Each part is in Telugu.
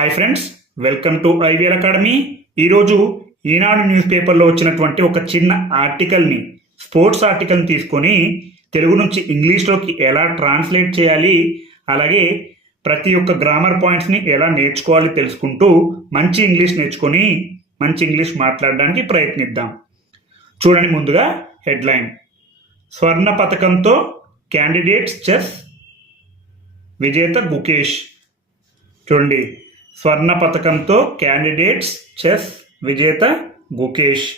Hi friends welcome to IVR academy ఈరోజు ఈనాడు న్యూస్ పేపర్లో వచ్చినటువంటి ఒక చిన్న ఆర్టికల్ని స్పోర్ట్స్ ఆర్టికల్ని తీసుకొని తెలుగు నుంచి ఇంగ్లీష్లోకి ఎలా ట్రాన్స్లేట్ చేయాలి అలాగే ప్రతి ఒక్క గ్రామర్ పాయింట్స్ని ఎలా నేర్చుకోవాలి తెలుసుకుంటూ మంచి ఇంగ్లీష్ నేర్చుకొని మంచి ఇంగ్లీష్ మాట్లాడడానికి ప్రయత్నిద్దాం. చూడండి ముందుగా హెడ్లైన్ స్వర్ణ పథకంతో క్యాండిడేట్స్ చెస్ విజేత గుకేష్. చూడండి. స్వర్ణ పథకంతో క్యాండిడేట్స్ చెస్ విజేత గుకేష్.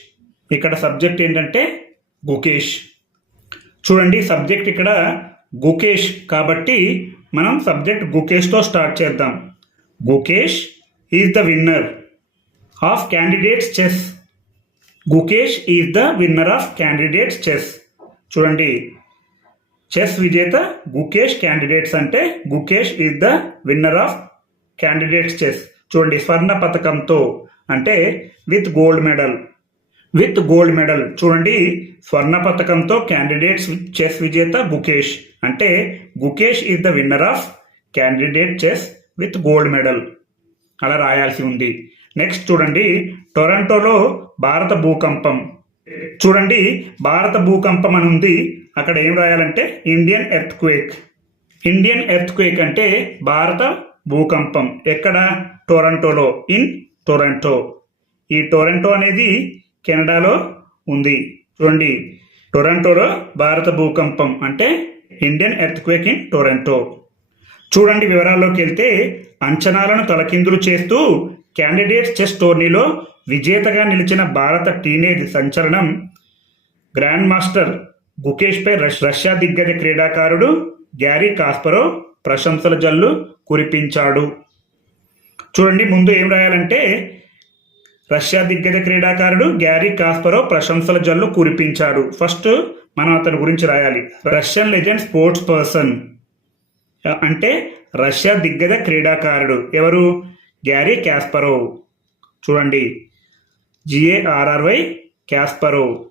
ఇక్కడ సబ్జెక్ట్ ఏంటంటే గుకేష్. చూడండి సబ్జెక్ట్ ఇక్కడ గుకేష్ కాబట్టి మనం సబ్జెక్ట్ గుకేష్తో స్టార్ట్ చేద్దాం. Gukesh is the winner of candidates chess Gukesh is the winner of candidates chess చూడండి చెస్ విజేత గుకేష్ క్యాండిడేట్స్ అంటే Gukesh is the winner of candidates chess చూడండి స్వర్ణ పథకంతో అంటే with gold medal with gold medal చూడండి స్వర్ణ పథకంతో క్యాండిడేట్స్ చెస్ విజేత గుకేష్. అంటే Gukesh is the winner of candidate chess with gold medal అలా రాయాల్సి ఉంది. నెక్స్ట్ చూడండి టొరంటోలో భారత భూకంపం. చూడండి భారత భూకంపం అని ఉంది. అక్కడ ఏం రాయాలంటే Indian earthquake Indian earthquake అంటే భారత భూకంపం ఎక్కడ? టొరంటోలో ఇన్ టొరంటో. ఈ టొరంటో అనేది కెనడాలో ఉంది. చూడండి. టొరంటోలో భారత భూకంపం అంటే Indian earthquake in Toronto. చూడండి వివరాల్లోకి వెళ్తే అంచనాలను తలకిందులు చేస్తూ క్యాండిడేట్స్ చెస్ టోర్నీలో విజేతగా నిలిచిన భారత టీనేజ్ సంచలనం గ్రాండ్ మాస్టర్ గుకేష్పై రష్- రష్యా దిగ్గజ క్రీడాకారుడు గ్యారీ కాస్పరో ప్రశంసల జల్లు కురిపించాడు. చూడండి ముందు ఏం రాయాలంటే రష్యా దిగ్గజ క్రీడాకారుడు గ్యారీ కాస్పరో ప్రశంసల జల్లు కురిపించాడు. ఫస్ట్ మనం అతని గురించి రాయాలి. Russian legend sports person. అంటే రష్యా దిగ్గజ క్రీడాకారుడు. ఎవరు? గ్యారీ క్యాస్పరో చూడండి. జిఏఆర్ఆర్వై క్యాస్పరో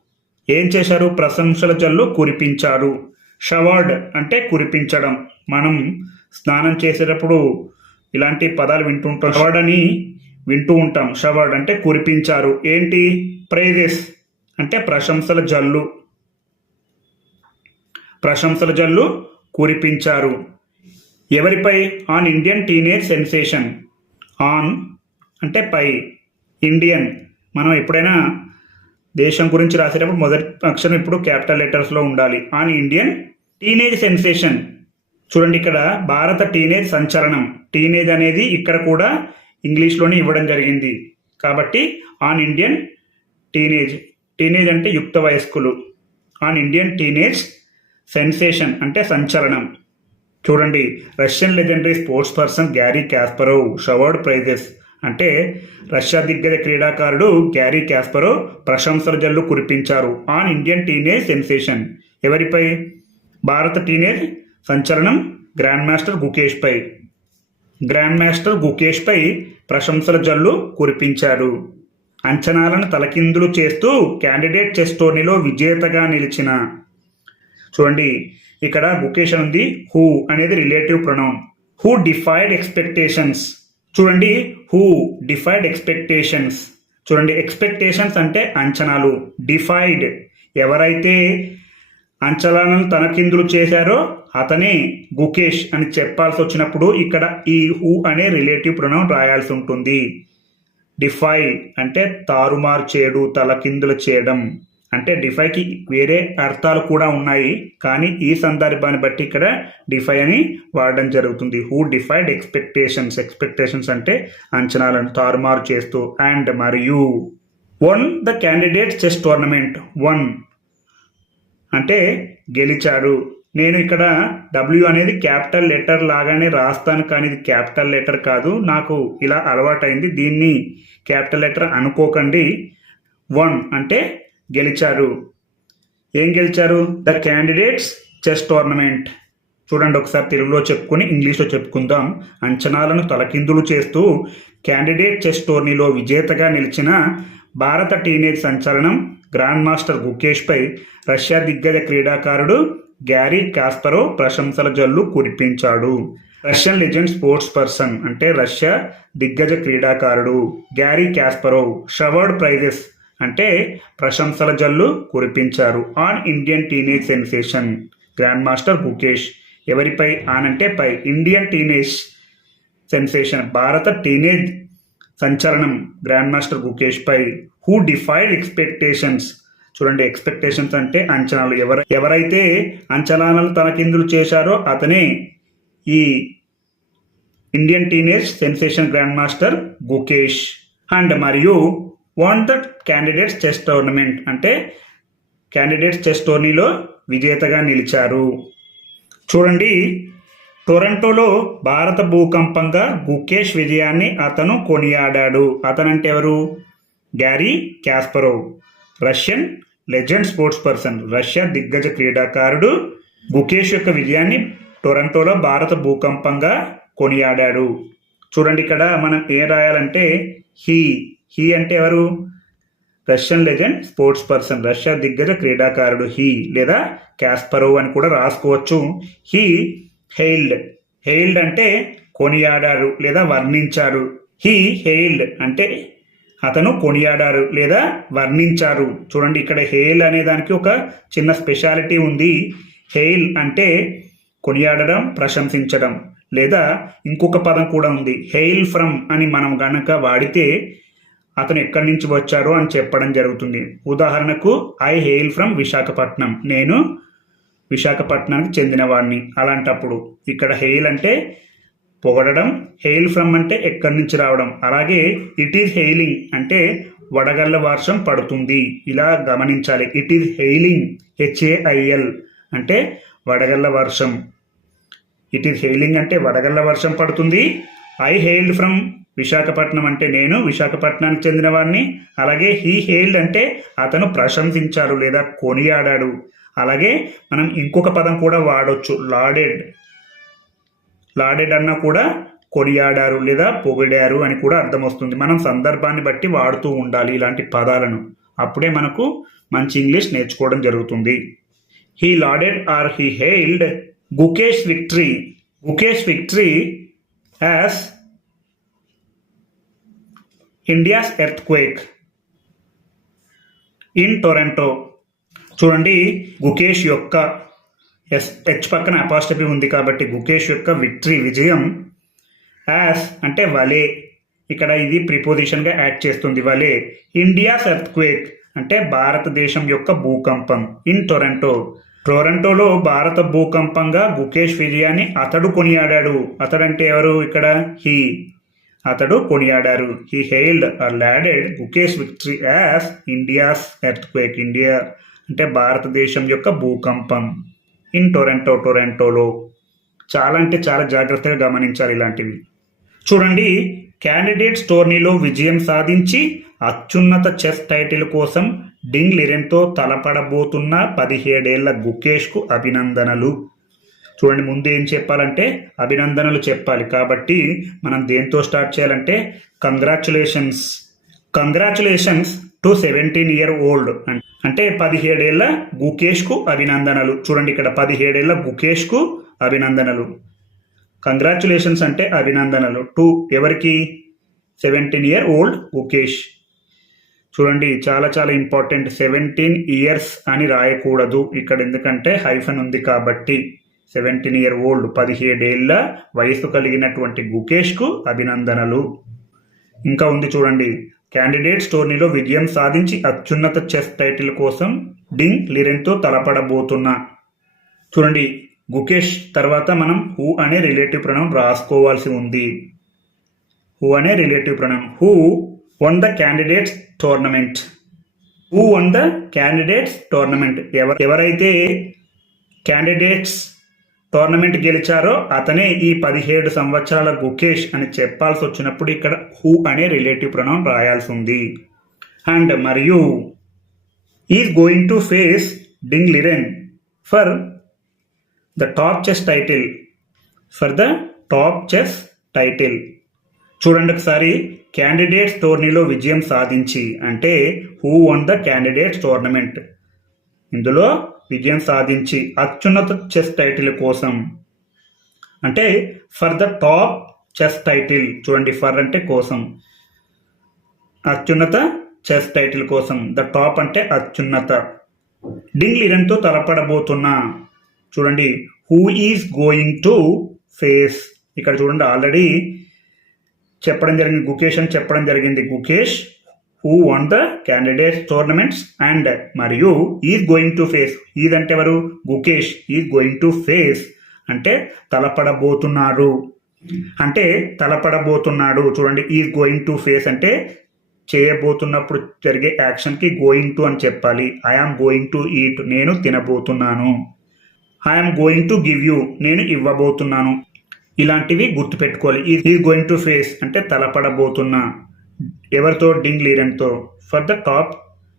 ఏం చేశారు? ప్రశంసల జల్లు కురిపించారు షవర్డ్ అంటే కురిపించడం. మనం స్నానం చేసేటప్పుడు ఇలాంటి పదాలు వింటుంటాం. షవర్డ్ అని వింటూ ఉంటాం. షవర్డ్ అంటే కురిపించారు. ఏంటి? ప్రైజెస్ అంటే ప్రశంసల జల్లు. ప్రశంసల జల్లు కురిపించారు. ఎవరిపై? On Indian teenage sensation. On అంటే పై. ఇండియన్. మనం ఎప్పుడైనా దేశం గురించి రాసేటప్పుడు మొదటి అక్షరం ఇప్పుడు క్యాపిటల్ లెటర్స్లో ఉండాలి. ఆన్ ఇండియన్ టీనేజ్ సెన్సేషన్ చూడండి ఇక్కడ భారత టీనేజ్ సంచలనం. టీనేజ్ అనేది ఇక్కడ కూడా ఇంగ్లీష్లోనే ఇవ్వడం జరిగింది. కాబట్టి ఆన్ ఇండియన్ టీనేజ్ టీనేజ్ అంటే యుక్త వయస్కులు. ఆన్ ఇండియన్ టీనేజ్ సెన్సేషన్ అంటే సంచలనం. చూడండి Russian legendary sports person Garry Kasparov showered praises అంటే రష్యా దిగ్గజ క్రీడాకారుడు గ్యారీ క్యాస్పరో ప్రశంసల జల్లు కురిపించారు. ఆన్ ఇండియన్ టీనేజ్ సెన్సేషన్ ఎవరిపై? భారత టీనేజ్ సంచలనం గ్రాండ్ మాస్టర్ గుకేష్పై గ్రాండ్ మాస్టర్ గుకేష్పై ప్రశంసల జల్లు కురిపించారు. అంచనాలను తలకిందులు చేస్తూ క్యాండిడేట్ చెస్ టోర్నీలో విజేతగా నిలిచిన. చూడండి ఇక్కడ గుకేష్ ఉంది హూ అనేది relative pronoun who defied expectations. చూడండి హూ డిఫైడ్ ఎక్స్పెక్టేషన్స్. చూడండి ఎక్స్పెక్టేషన్స్ అంటే అంచనాలు డిఫైడ్. ఎవరైతే అంచనాలను తనకిందులు చేశారో అతనే గుకేష్ అని చెప్పాల్సి వచ్చినప్పుడు ఇక్కడ ఈ హూ అనే రిలేటివ్ ప్రణం రాయాల్సి ఉంటుంది డిఫై అంటే తారుమారు చేయడు తలకిందులు చేయడం. అంటే డిఫైకి వేరే అర్థాలు కూడా ఉన్నాయి. కానీ ఈ సందర్భాన్ని బట్టి ఇక్కడ డిఫై అని వాడడం జరుగుతుంది. Who defied expectations. ఎక్స్పెక్టేషన్స్ అంటే అంచనాలను తారుమారు చేస్తూ అండ్ మరియు. Won the candidate chess tournament. Won అంటే గెలిచారు. నేను ఇక్కడ డబ్ల్యూ అనేది క్యాపిటల్ లెటర్ లాగానే రాస్తాను కానీ ఇది క్యాపిటల్ లెటర్ కాదు. నాకు ఇలా అలవాటైంది. దీన్ని క్యాపిటల్ లెటర్ అనుకోకండి. వన్ అంటే గెలిచారు. ఏం గెలిచారు? The candidates chess tournament. చూడండి ఒకసారి తెలుగులో చెప్పుకొని ఇంగ్లీష్లో చెప్పుకుందాం. అంచనాలను తలకిందులు చేస్తూ క్యాండిడేట్ చెస్ టోర్నీలో విజేతగా నిలిచిన భారత టీనేజ్ సంచలనం గ్రాండ్ మాస్టర్ గుకేష్పై రష్యా దిగ్గజ క్రీడాకారుడు గ్యారీ కాస్పరో ప్రశంసల జల్లు కురిపించాడు. రష్యన్ లెజెండ్ స్పోర్ట్స్ పర్సన్ అంటే రష్యా దిగ్గజ క్రీడాకారుడు గ్యారీ క్యాస్పరో షవర్డ్ ప్రైజెస్ అంటే ప్రశంసల జల్లు కురిపించారు. On Indian teenage sensation grandmaster Gukesh ఎవరిపై on అంటే పై ఇండియన్ టీనేజ్ సెన్సేషన్ భారత టీనేజ్ సంచలనం గ్రాండ్ మాస్టర్ గుకేష్ పై. హూ డిఫైడ్ ఎక్స్పెక్టేషన్స్ చూడండి ఎక్స్పెక్టేషన్స్ అంటే అంచనాలు. ఎవరు ఎవరైతే అంచనాలను తనకిందులు చేశారో అతనే ఈ Indian teenage sensation grandmaster Gukesh and మరియు won the candidates chess tournament అంటే క్యాండిడేట్స్ చెస్ టోర్నీలో విజేతగా నిలిచారు. చూడండి టొరంటోలో భారత భూకంపంగా గుకేష్ విజయాన్ని అతను కొనియాడాడు. అతనంటే ఎవరు? Garry Kasparov Russian legend sports person. Russia దిగ్గజ క్రీడాకారుడు గుకేష్ యొక్క విజయాన్ని టొరంటోలో భారత భూకంపంగా కొనియాడాడు. చూడండి ఇక్కడ మనం ఏం రాయాలంటే హీ. హీ అంటే ఎవరు? Russian legend sports person. Russia దిగ్గజ క్రీడాకారుడు హీ లేదా క్యాస్పరోవ్ అని కూడా రాసుకోవచ్చు. He hailed. హెయిల్డ్ అంటే కొనియాడారు లేదా వర్ణించారు. హీ హెయిల్డ్ అంటే అతను కొనియాడారు లేదా వర్ణించారు. చూడండి ఇక్కడ హెయిల్ అనే దానికి ఒక చిన్న స్పెషాలిటీ ఉంది. హెయిల్ అంటే కొనియాడడం ప్రశంసించడం లేదా ఇంకొక పదం కూడా ఉంది. హెయిల్ ఫ్రమ్ అని మనం గనక వాడితే అతను ఎక్కడి నుంచి వచ్చారో అని చెప్పడం జరుగుతుంది. ఉదాహరణకు ఐ హెయిల్ ఫ్రమ్ విశాఖపట్నం. నేను విశాఖపట్నానికి చెందినవాడిని అలాంటప్పుడు ఇక్కడ హెయిల్ అంటే పొగడడం హెయిల్ ఫ్రమ్ అంటే ఎక్కడి నుంచి రావడం. అలాగే ఇట్ ఈజ్ హెయిలింగ్ అంటే వడగళ్ళ వర్షం పడుతుంది. ఇలా గమనించాలి. ఇట్ ఈజ్ హెయిలింగ్ హెచ్ఏఐఎల్ అంటే వడగళ్ళ వర్షం. ఇట్ ఈజ్ హెయిలింగ్ అంటే వడగళ్ళ వర్షం పడుతుంది. ఐ హెయిల్డ్ ఫ్రమ్ విశాఖపట్నం అంటే నేను విశాఖపట్నానికి చెందినవాడిని అలాగే హీ హెయిల్డ్ అంటే అతను ప్రశంసించారు లేదా కొనియాడాడు. అలాగే మనం ఇంకొక పదం కూడా వాడొచ్చు. లాడెడ్. లాడెడ్ అన్నా కూడా కొనియాడారు లేదా పొగిడారు అని కూడా అర్థం వస్తుంది మనం సందర్భాన్ని బట్టి వాడుతూ ఉండాలి ఇలాంటి పదాలను. అప్పుడే మనకు మంచి ఇంగ్లీష్ నేర్చుకోవడం జరుగుతుంది. He lauded or he hailed Gukesh victory. Gukesh victory as India's earthquake in Toronto. చూడండి గుకేష్ యొక్క ఎస్ హెచ్ పక్కన అపాస్టపీ ఉంది కాబట్టి గుకేష్ యొక్క విక్టరీ విజయం యాస్ అంటే వలే. ఇక్కడ ఇది ప్రిపోజిషన్గా యాడ్ చేస్తుంది వలే. ఇండియాస్ ఎర్త్ క్వేక్ అంటే భారతదేశం యొక్క భూకంపం ఇన్ టొరంటో. టొరంటోలో భారత భూకంపంగా గుకేష్ విజయాన్ని అతడు కొనియాడాడు. అతడంటే ఎవరు ఇక్కడ? హీ. అతడు కొనియాడారు. He hailed or lauded Gukesh victory as India's earthquake India. అంటే భారతదేశం యొక్క భూకంపం. ఇన్ టొరెంటో టొరెంటోలో చాలా అంటే చాలా జాగ్రత్తగా గమనించాలి ఇలాంటివి. చూడండి క్యాండిడేట్స్ టోర్నీలో విజయం సాధించి అత్యున్నత చెస్ టైటిల్ కోసం డింగ్ లిరెన్తో తలపడబోతున్న పదిహేడేళ్ళ గుకేష్కు అభినందనలు. చూడండి ముందు ఏం చెప్పాలంటే అభినందనలు చెప్పాలి. కాబట్టి మనం దేంతో స్టార్ట్ చేయాలంటే congratulations congratulations to seventeen year old అంటే పదిహేడేళ్ళ గుకేష్కు అభినందనలు. చూడండి ఇక్కడ పదిహేడేళ్ళ గుకేష్కు అభినందనలు. కంగ్రాచులేషన్స్ అంటే అభినందనలు. టు ఎవరికి? సెవెంటీన్ ఇయర్ ఓల్డ్ గుకేష్ చూడండి చాలా చాలా ఇంపార్టెంట్. సెవెంటీన్ ఇయర్స్ అని రాయకూడదు. ఇక్కడ ఎందుకంటే హైఫన్ ఉంది కాబట్టి. సెవెంటీన్ ఇయర్ ఓల్డ్ పదిహేడేళ్ళ వయసు కలిగినటువంటి గుకేష్కు అభినందనలు. ఇంకా ఉంది చూడండి. క్యాండిడేట్స్ టోర్నీలో విజయం సాధించి అత్యున్నత చెస్ టైటిల్ కోసం డింగ్ లిరెన్తో తలపడబోతున్నా. చూడండి గుకేష్ తర్వాత మనం హూ అనే రిలేటివ్ ప్రణం రాసుకోవాల్సి ఉంది. హూ అనే relative pronoun. Who won the candidates tournament who won the candidates tournament ఎవరు ఎవరైతే క్యాండిడేట్స్ టోర్నమెంట్ గెలిచారో అతనే ఈ పదిహేడు సంవత్సరాల గుకేష్ అని చెప్పాల్సి వచ్చినప్పుడు ఇక్కడ హూ అనే రిలేటివ్ ప్రొనౌన్ రాయాల్సి ఉంది అండ్ మరియు is going to face Ding Liren for the top chess title. For the top chess title. చూడండి ఒకసారి క్యాండిడేట్స్ టోర్నీలో విజయం సాధించి అంటే who won the candidates tournament. ఇందులో విజయం సాధించి అత్యున్నత చెస్ టైటిల్ కోసం. అంటే for the top chess title చూడండి ఫర్ అంటే కోసం. అత్యున్నత చెస్ టైటిల్ కోసం. ద టాప్ అంటే అత్యున్నత. డింగ్ లిరన్తో తలపడబోతున్నా చూడండి who is going to face ఇక్కడ చూడండి ఆల్రెడీ చెప్పడం జరిగింది గుకేష్ అని చెప్పడం జరిగింది Gukesh. Who won the candidates tournaments and మరియు is going to face is అంటే ఎవరు? Gukesh is going to face అంటే తలపడబోతున్నారు. అంటే తలపడబోతున్నాడు. చూడండి ఈజ్ గోయింగ్ టు ఫేస్ అంటే చేయబోతున్నప్పుడు జరిగే యాక్షన్కి గోయింగ్ టు అని చెప్పాలి. ఐఆమ్ గోయింగ్ టు ఈట్ నేను తినబోతున్నాను. I'm going to give you నేను ఇవ్వబోతున్నాను. ఇలాంటివి గుర్తుపెట్టుకోవాలి. ఈ గోయింగ్ టు ఫేస్ అంటే తలపడబోతున్నా. ఎవరితో Ding లీరెన్తో for the top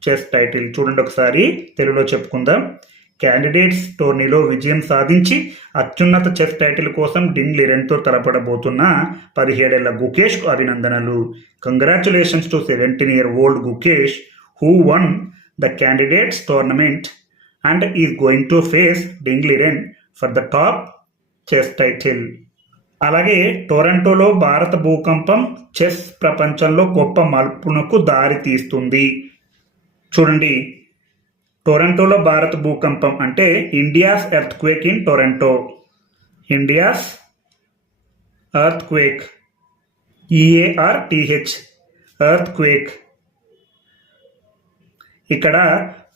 chess title చూడండి ఒకసారి. తెలుగులో చెప్పుకుందాం. క్యాండిడేట్స్ టోర్నీలో విజయం సాధించి అత్యున్నత చెస్ టైటిల్ కోసం డింగ్ లిరెన్తో తలపడబోతున్న పదిహేడేళ్ళ గుకేష్కు అభినందనలు. Congratulations to seventeen year old Gukesh who won the candidates tournament and is going to face Ding Liren for the top chess title అలాగే టొరంటోలో భారత భూకంపం చెస్ ప్రపంచంలో గొప్ప మలుపునకు దారి తీస్తుంది. చూడండి. టొరంటోలో భారత భూకంపం అంటే India's earthquake in Toronto. India's earthquake E A R T H earthquake ఇక్కడ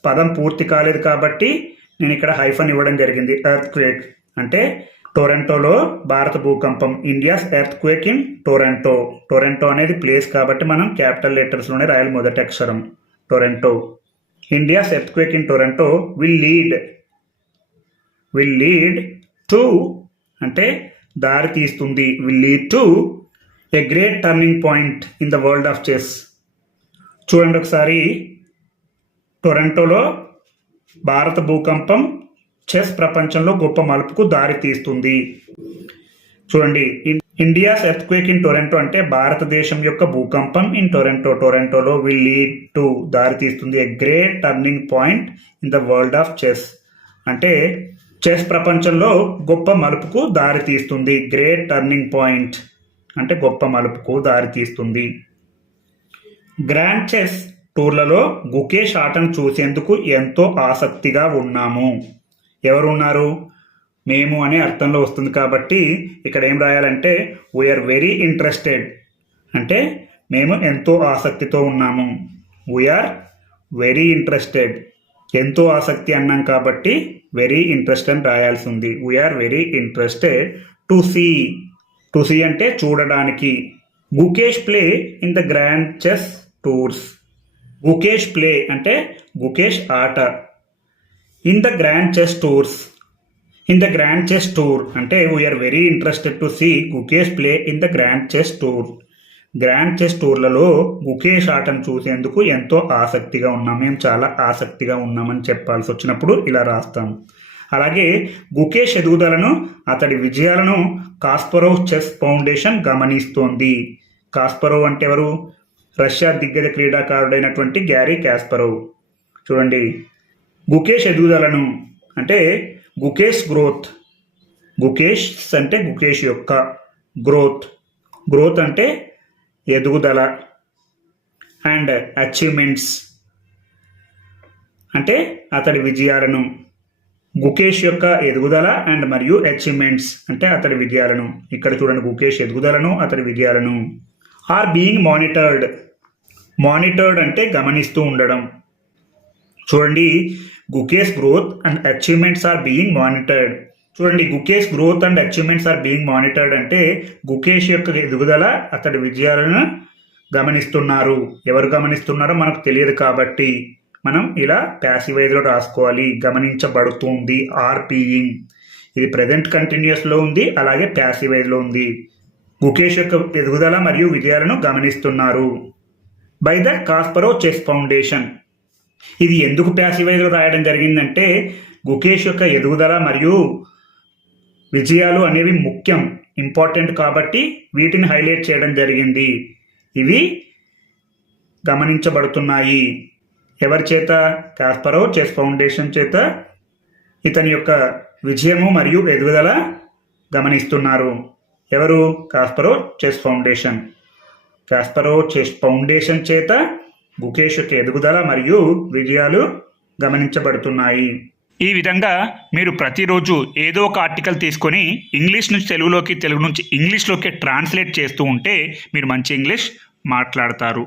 పదం పూర్తి కాలేదు కాబట్టి నేను ఇక్కడ హైఫన్ ఇవ్వడం జరిగింది. ఎర్త్ క్వేక్ అంటే టొరంటోలో భారత భూకంపం India's earthquake in Toronto. Toronto అనేది ప్లేస్ కాబట్టి మనం క్యాపిటల్ లెటర్స్లోనే రాయాలి మొదటి అక్షరం. Toronto. India's earthquake in Toronto will lead will lead to అంటే దారి తీస్తుంది. Will lead to a great turning point in the world of chess చూడండి ఒకసారి. టొరంటోలో భారత భూకంపం చెస్ ప్రపంచంలో గొప్ప మలుపుకు దారితీస్తుంది చూడండి India's earthquake in Toronto అంటే భారతదేశం యొక్క భూకంపం ఇన్ టొరెంటో. టొరెంటోలో విల్ లీడ్ టు దారితీస్తుంది a a great turning point in the world of chess అంటే చెస్ ప్రపంచంలో గొప్ప మలుపుకు దారితీస్తుంది గ్రేట్ టర్నింగ్ పాయింట్ అంటే గొప్ప మలుపుకు దారితీస్తుంది గ్రాండ్ చెస్ టూర్లలో గుకేష్ ఆటను చూసేందుకు ఎంతో ఆసక్తిగా ఉన్నాము. ఎవరు ఉన్నారు మేము అనే అర్థంలో వస్తుంది కాబట్టి ఇక్కడ ఏం రాయాలంటే వీఆర్ వెరీ ఇంట్రెస్టెడ్ అంటే మేము ఎంతో ఆసక్తితో ఉన్నాము. వీఆర్ వెరీ ఇంట్రెస్టెడ్ ఎంతో ఆసక్తి అన్నాం కాబట్టి వెరీ ఇంట్రెస్ట్ అని రాయాల్సి ఉంది. We're very interested to see to see అంటే చూడడానికి. Gukesh play in the grand chess tours. Gukesh play అంటే గుకేష్ ఆట. In the grand chess tours in the grand chess tour అంటే we're very interested to see Gukesh play in the grand chess tour grand chess టూర్లలో Gukesh ఆటను చూసేందుకు ఎంతో ఆసక్తిగా ఉన్నాం. మేము చాలా ఆసక్తిగా ఉన్నామని చెప్పాల్సి వచ్చినప్పుడు ఇలా రాస్తాం. అలాగే గుకేష్ ఎదుగుదలను అతడి విజయాలను కాస్పరోవ్ చెస్ ఫౌండేషన్ గమనిస్తోంది. కాస్పరోవ్ అంటే ఎవరు? రష్యా దిగ్గజ క్రీడాకారుడైనటువంటి గ్యారీ కాస్పరోవ్ చూడండి. గుకేష్ ఎదుగుదలను అంటే గుకేష్ గ్రోత్. గుకేష్ అంటే గుకేష్ యొక్క గ్రోత్. గ్రోత్ అంటే ఎదుగుదల. And achievements. అంటే అతడి విజయాలను. గుకేష్ యొక్క ఎదుగుదల అండ్ మరియు అచీవ్మెంట్స్ అంటే అతడి విజయాలను. ఇక్కడ చూడండి గుకేష్ ఎదుగుదలను అతడి విజయాలను. Are being monitored. మానిటర్డ్ అంటే గమనిస్తూ ఉండడం. చూడండి Gukesh growth and achievements are being monitored చూడండి Gukesh growth and achievements are being monitored అంటే గుకేష్ యొక్క ఎదుగుదల అతడి విజయాలను గమనిస్తున్నారు. ఎవరు గమనిస్తున్నారో మనకు తెలియదు కాబట్టి మనం ఇలా ప్యాసివైజ్లో రాసుకోవాలి. గమనించబడుతుంది ఆర్ బీయింగ్ ఇది ప్రజెంట్ కంటిన్యూస్లో ఉంది అలాగే ప్యాసివైజ్లో ఉంది. గుకేష్ యొక్క ఎదుగుదల మరియు విజయాలను గమనిస్తున్నారు. By the Kasparov chess foundation ఇది ఎందుకు ప్యాసివైజ్లో రాయడం జరిగిందంటే గుకేష్ యొక్క ఎదుగుదల మరియు విజయాలు అనేవి ముఖ్యం ఇంపార్టెంట్ కాబట్టి వీటిని హైలైట్ చేయడం జరిగింది. ఇవి గమనించబడుతున్నాయి. ఎవరి చేత? కాస్పరో చెస్ ఫౌండేషన్ చేత ఇతని యొక్క విజయము మరియు ఎదుగుదల గమనిస్తున్నారు. ఎవరు? Kasparov chess foundation Kasparov chess foundation చేత గుకేష్ యొక్క ఎదుగుదల మరియు విజయాలు గమనించబడుతున్నాయి. ఈ విధంగా మీరు ప్రతిరోజు ఏదో ఒక ఆర్టికల్ తీసుకొని ఇంగ్లీష్ నుంచి తెలుగులోకి తెలుగు నుంచి ఇంగ్లీష్లోకి ట్రాన్స్లేట్ చేస్తూ ఉంటే మీరు మంచి ఇంగ్లీష్ మాట్లాడతారు.